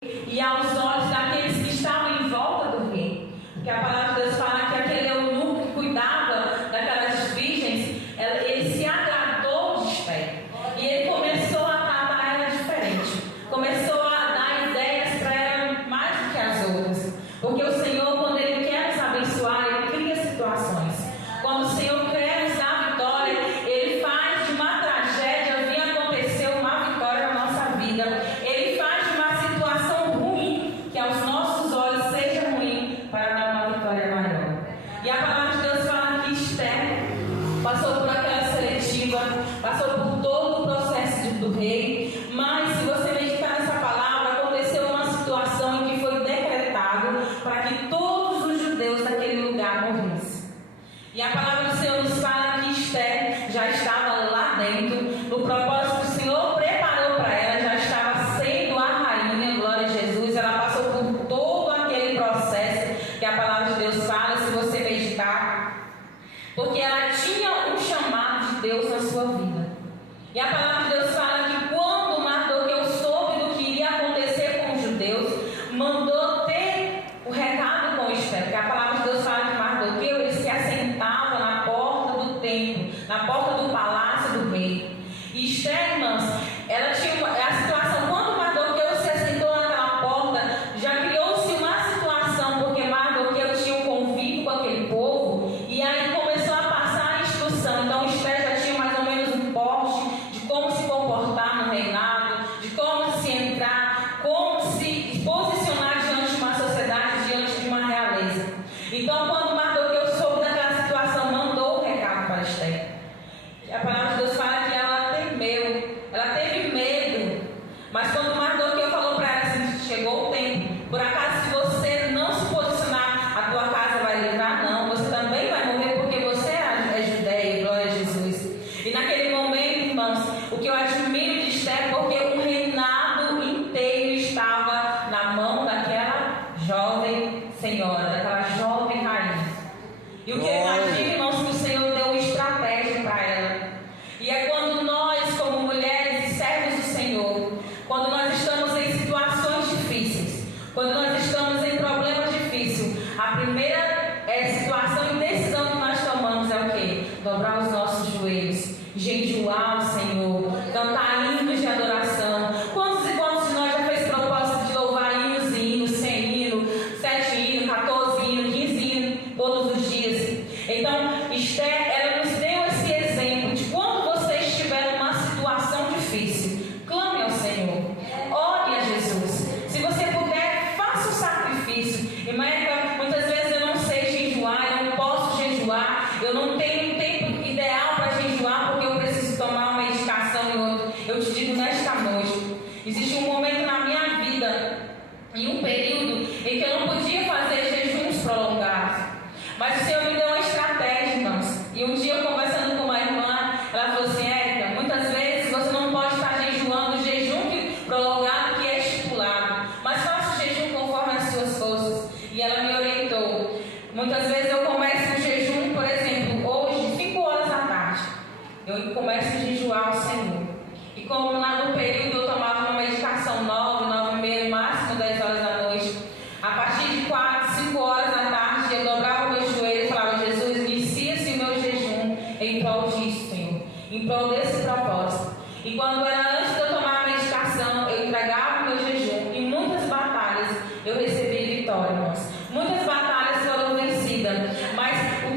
e aos olhos daqueles que estavam em volta do rei. Porque a palavra de Deus fala que aquele eunuco que cuidava daquelas virgens, ele se agradou de Esther. E ele começou a tratar ela diferente. Começou a dar ideias para ela mais do que as outras. Porque o Senhor, quando Ele quer nos abençoar, Ele cria situações. Quando o Senhor quer nos dar vitória, Ele faz de uma tragédia vir acontecer uma vitória na nossa vida. Ele faz de uma situação ruim, que aos nossos olhos seja ruim, para dar uma vitória maior. E a palavra de Deus fala que Esther passou por aquela seletiva, passou por todo o processo do rei. Mas se você meditar nessa palavra, aconteceu uma situação em que foi decretado para que todos os judeus daquele lugar morressem. E a palavra do Senhor nos fala que Esther já estava lá dentro, no propósito que o Senhor preparou para ela, já estava sendo a rainha, glória a Jesus. Ela passou por todo aquele processo que a palavra de Deus fala, se você meditar, porque ela tinha um chamado de Deus na sua vida. E a palavra de Deus fala que quando Mardoqueu soube do que iria acontecer com os judeus, mandou ter o recado com Esther. Porque a palavra de Deus fala que Mardoqueu, ele se assentava na porta do templo, na porta do palácio do rei. E Esther, irmãos, ela tinha a situação, quando Mardoqueu se assentou naquela porta, já criou-se uma situação, porque Mardoqueu tinha um convívio com aquele povo, e aí começou a passar a instrução. Então Esther já tinha mais ou menos um porte de como se comportar no reinado, de como se entrar, como se posicionar diante de uma sociedade, diante de uma realeza. Então, quando Mardoqueu soube daquela situação, mandou o recado para Esther. A palavra de Deus fala que ela temeu, ela teve medo. Mas quando Mardoqueu falou para ela assim: chegou o tempo, por acaso se você não se posicionar, a tua casa vai livrar? Não, você também vai morrer, porque você é judeia, glória a Jesus. E naquele momento, irmãos, o que eu admiro de Esther, porque o reinado inteiro estava na mão daquela jovem senhora, daquela jovem rainha. E o que eu imagino, irmãos, que o Senhor deu estratégia para ela. E é quando nós, como mulheres e servos do Senhor, quando nós estamos em situações difíceis, quando nós estamos em problemas difíceis, a primeira situação e decisão que nós tomamos é o quê? Dobrar os nossos joelhos, jejuar ao Senhor, cantar hinos de adoração. Quantos e quantos de nós já fez propósito de louvar hinos e hinos, 100 hinos, 7 hinos, 14 hinos, 15 hinos, todos os dias? Então, Esther, ela nos deu esse exemplo de quando você estiver numa situação difícil, clame ao Senhor, ore a Jesus. Se você puder, faça o sacrifício. E muitas vezes eu não sei jejuar, eu não posso jejuar, eu não tenho um tempo ideal para jejuar, porque eu preciso tomar uma medicação e outra. Eu te digo nesta noite, existe um momento na minha vida, em um período, em que eu não podia fazer jejuns prolongados. Mas o Senhor me deu uma estratégia, irmãos. E um dia eu conversando com uma irmã, ela falou assim: Érica, muitas vezes você não pode estar jejuando o jejum prolongado que é estipulado, mas faça o jejum conforme as suas forças. E ela me orientou. Muitas vezes eu começo o jejum, por exemplo, hoje, 5 horas da tarde, eu começo a jejuar ao Senhor. E como lá no período eu tomava uma medicação 9, 9h30, máximo 10 horas da noite, a partir de 4, 5 horas da tarde, eu dobrava o meu joelho e falava: Jesus, inicia-se o meu jejum em prol disso, Senhor, em prol desse propósito. E quando era antes de eu tomar a medicação, eu entregava o meu jejum. Em muitas batalhas eu recebia